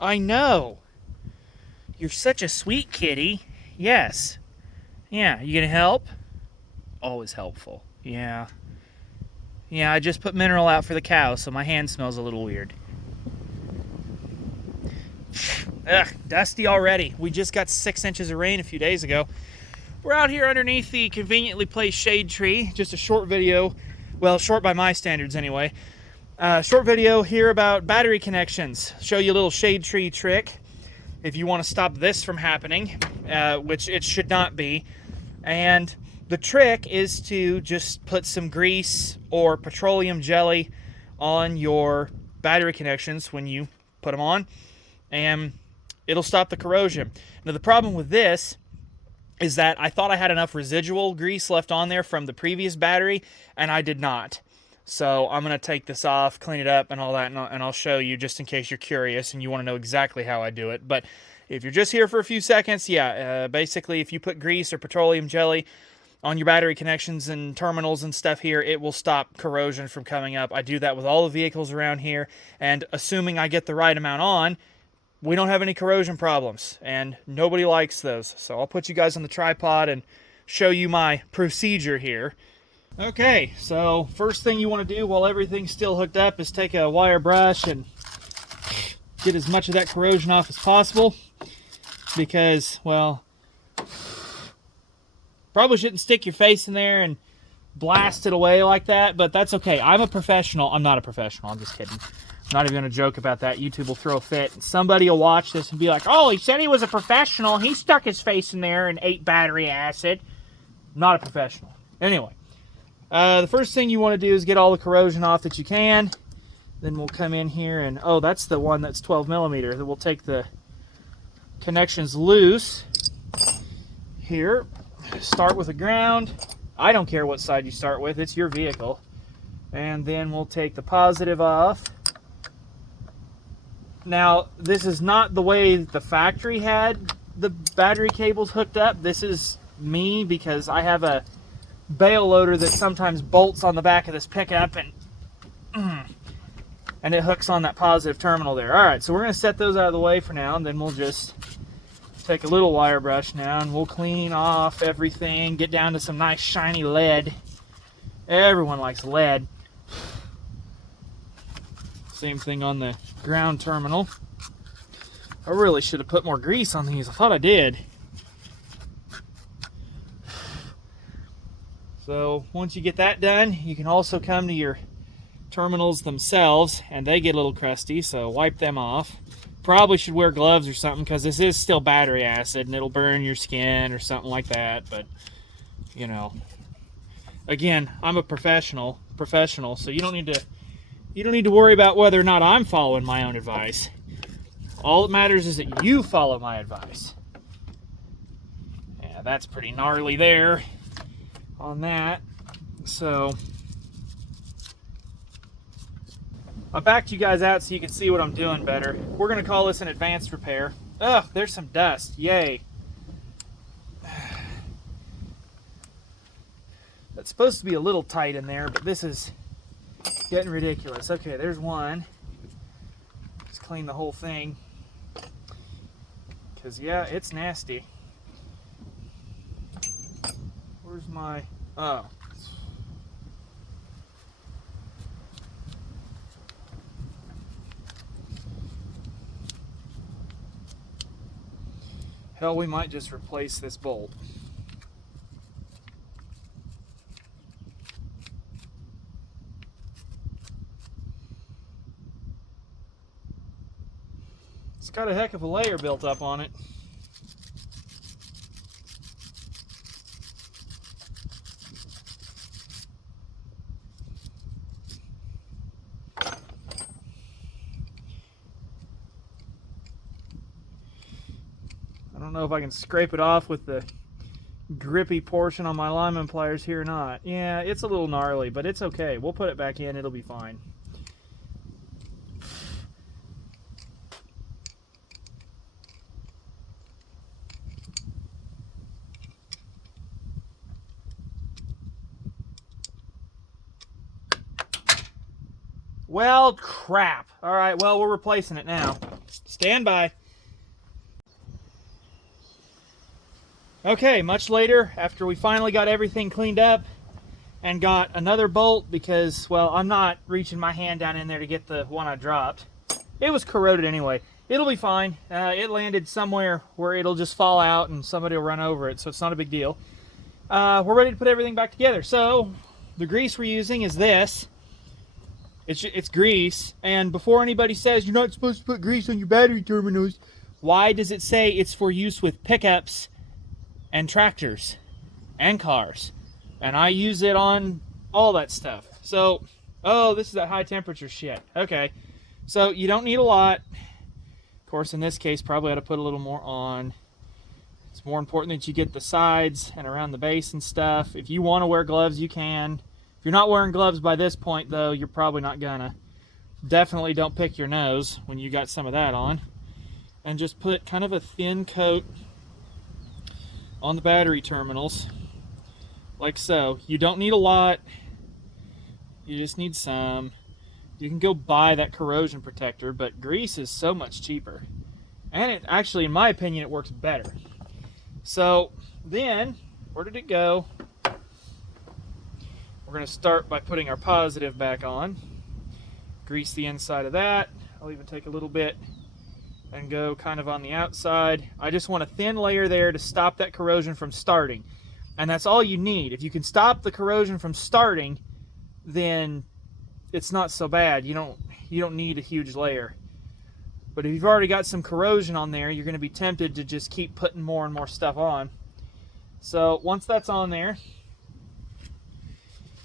I know. You're such a sweet kitty. Yes. Yeah, you gonna help? Always helpful. Yeah. Yeah, I just put mineral out for the cows, so my hand smells a little weird. Ugh, dusty already. We just got 6 inches of rain a few days ago. We're out here underneath the conveniently placed shade tree. Just a short video. Well, short by my standards anyway. Short video here about battery connections. Show you a little shade tree trick if you want to stop this from happening, which it should not be. And the trick is to just put some grease or petroleum jelly on your battery connections when you put them on, and it'll stop the corrosion. Now the problem with this is that I thought I had enough residual grease left on there from the previous battery, and I did not. So I'm going to take this off, clean it up and all that, and I'll show you just in case you're curious and you want to know exactly how I do it. But if you're just here for a few seconds, basically if you put grease or petroleum jelly on your battery connections and terminals and stuff here, it will stop corrosion from coming up. I do that with all the vehicles around here, and assuming I get the right amount on, we don't have any corrosion problems, and nobody likes those. So I'll put you guys on the tripod and show you my procedure here. Okay, so first thing you want to do while everything's still hooked up is take a wire brush and get as much of that corrosion off as possible, because, well, probably shouldn't stick your face in there and blast it away like that, but that's okay. I'm a professional. I'm not a professional. I'm just kidding. I'm not even going to joke about that. YouTube will throw a fit. Somebody will watch this and be like, oh, he said he was a professional. He stuck his face in there and ate battery acid. I'm not a professional. Anyway, the first thing you want to do is get all the corrosion off that you can. Then we'll come in here and, oh, that's the one that's 12 millimeter. Then we'll take the connections loose here. Start with the ground. I don't care what side you start with. It's your vehicle. And then we'll take the positive off. Now, this is not the way the factory had the battery cables hooked up. This is me because I have a bail loader that sometimes bolts on the back of this pickup, and it hooks on that positive terminal there. All right, so we're going to set those out of the way for now, and then we'll just take a little wire brush now, and we'll clean off everything, get down to some nice shiny lead. Everyone likes lead. Same thing on the ground terminal. I really should have put more grease on these. I thought I did. So once you get that done, you can also come to your terminals themselves, and they get a little crusty, so wipe them off. Probably should wear gloves or something, because this is still battery acid and it'll burn your skin or something like that. But, you know, again, I'm a professional, so you don't need to worry about whether or not I'm following my own advice. All that matters is that you follow my advice. Yeah, that's pretty gnarly there on that. So I backed you guys out so you can see what I'm doing better. We're going to call this an advanced repair. Ugh, there's some dust. Yay. That's supposed to be a little tight in there, but this is getting ridiculous. Okay, there's one. Let's clean the whole thing, because, yeah, it's nasty. Where's my... Oh. Hell, we might just replace this bolt. It's got a heck of a layer built up on it. I don't know if I can scrape it off with the grippy portion on my lineman pliers here or not. Yeah, it's a little gnarly, but it's okay. We'll put it back in. It'll be fine. Well, crap. All right, well, we're replacing it now. Stand by. Okay, much later, after we finally got everything cleaned up and got another bolt because, well, I'm not reaching my hand down in there to get the one I dropped. It was corroded anyway. It'll be fine. It landed somewhere where it'll just fall out and somebody will run over it, so it's not a big deal. We're ready to put everything back together. So the grease we're using is this. It's grease, and before anybody says you're not supposed to put grease on your battery terminals, why does it say it's for use with pickups and tractors and cars? And I use it on all that stuff. So, oh, this is that high temperature shit. Okay, so you don't need a lot. Of course, in this case, probably ought to put a little more on. It's more important that you get the sides and around the base and stuff. If you want to wear gloves, you can. If you're not wearing gloves by this point, though, you're probably not gonna. Definitely don't pick your nose when you got some of that on. And just put kind of a thin coat on the battery terminals, like so. You don't need a lot. You just need some. You can go buy that corrosion protector, but grease is so much cheaper. And it actually, in my opinion, it works better. So then, where did it go? We're going to start by putting our positive back on. Grease the inside of that. I'll even take a little bit and go kind of on the outside. I just want a thin layer there to stop that corrosion from starting. And that's all you need. If you can stop the corrosion from starting, then it's not so bad. You don't need a huge layer. But if you've already got some corrosion on there, you're going to be tempted to just keep putting more and more stuff on. So once that's on there,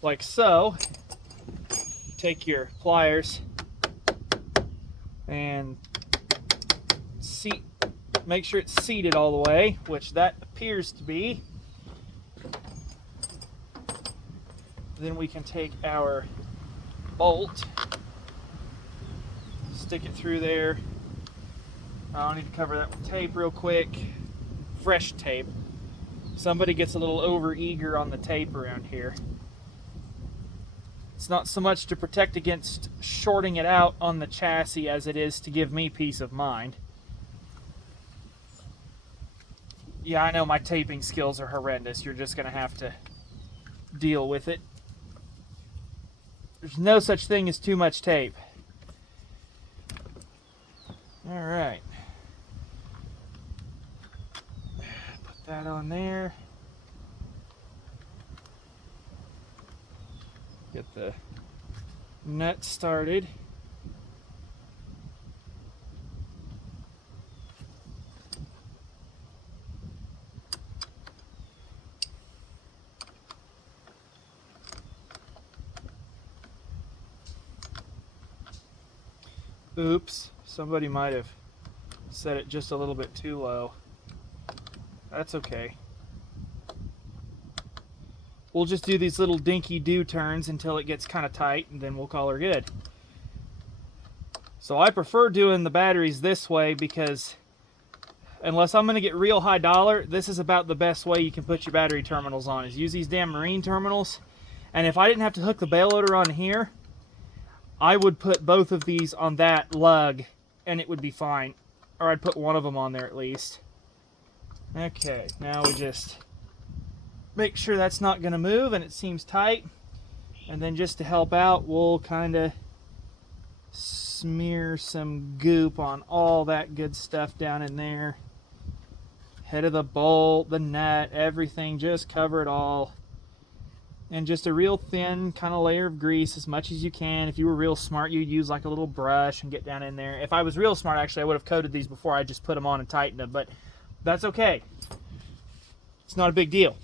like so, take your pliers and make sure it's seated all the way, which that appears to be. Then we can take our bolt, stick it through there. I'll need to cover that with tape real quick. Fresh tape. Somebody gets a little over eager on the tape around here. It's not so much to protect against shorting it out on the chassis as it is to give me peace of mind. Yeah, I know my taping skills are horrendous. You're just going to have to deal with it. There's no such thing as too much tape. All right. Put that on there. Get the nut started. Oops, somebody might have set it just a little bit too low. That's okay. We'll just do these little dinky-do turns until it gets kind of tight, and then we'll call her good. So I prefer doing the batteries this way because unless I'm going to get real high dollar, this is about the best way you can put your battery terminals on, is use these damn marine terminals. And if I didn't have to hook the bail loader on here, I would put both of these on that lug and it would be fine. Or I'd put one of them on there at least. Okay, now we just make sure that's not going to move and it seems tight. And then just to help out, we'll kind of smear some goop on all that good stuff down in there. Head of the bolt, the nut, everything, just cover it all. And just a real thin kind of layer of grease, as much as you can. If you were real smart, you'd use like a little brush and get down in there. If I was real smart, actually, I would have coated these before I just put them on and tightened them, but that's okay. It's not a big deal.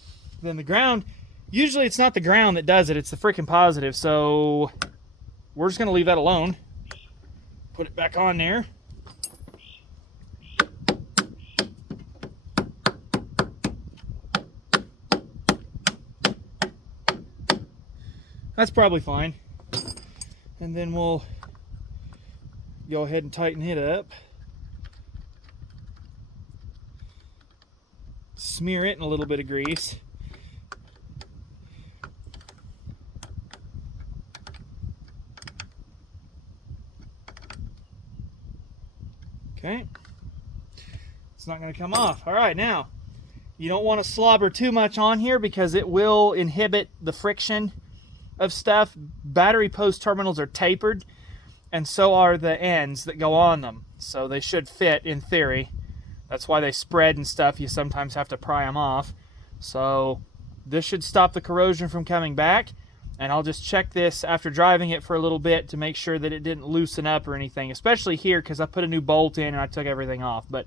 Then the ground, usually it's not the ground that does it, it's the freaking positive, so we're just going to leave that alone. Put it back on there. That's probably fine. And then we'll go ahead and tighten it up. Smear it in a little bit of grease. Okay. It's not going to come off. All right, now, you don't want to slobber too much on here because it will inhibit the friction of stuff. Battery post terminals are tapered, and so are the ends that go on them. So they should fit in theory. That's why they spread and stuff. You sometimes have to pry them off. So this should stop the corrosion from coming back. And I'll just check this after driving it for a little bit to make sure that it didn't loosen up or anything, especially here because I put a new bolt in and I took everything off. But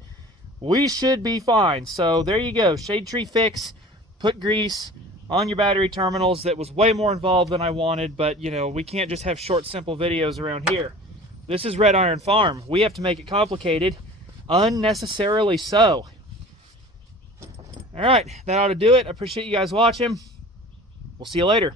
we should be fine. So there you go. Shade tree fix. Put grease on your battery terminals. That was way more involved than I wanted, but you know, we can't just have short, simple videos around here. This is Red Iron Farm. We have to make it complicated, unnecessarily so. All right, that ought to do it. I appreciate you guys watching. We'll see you later.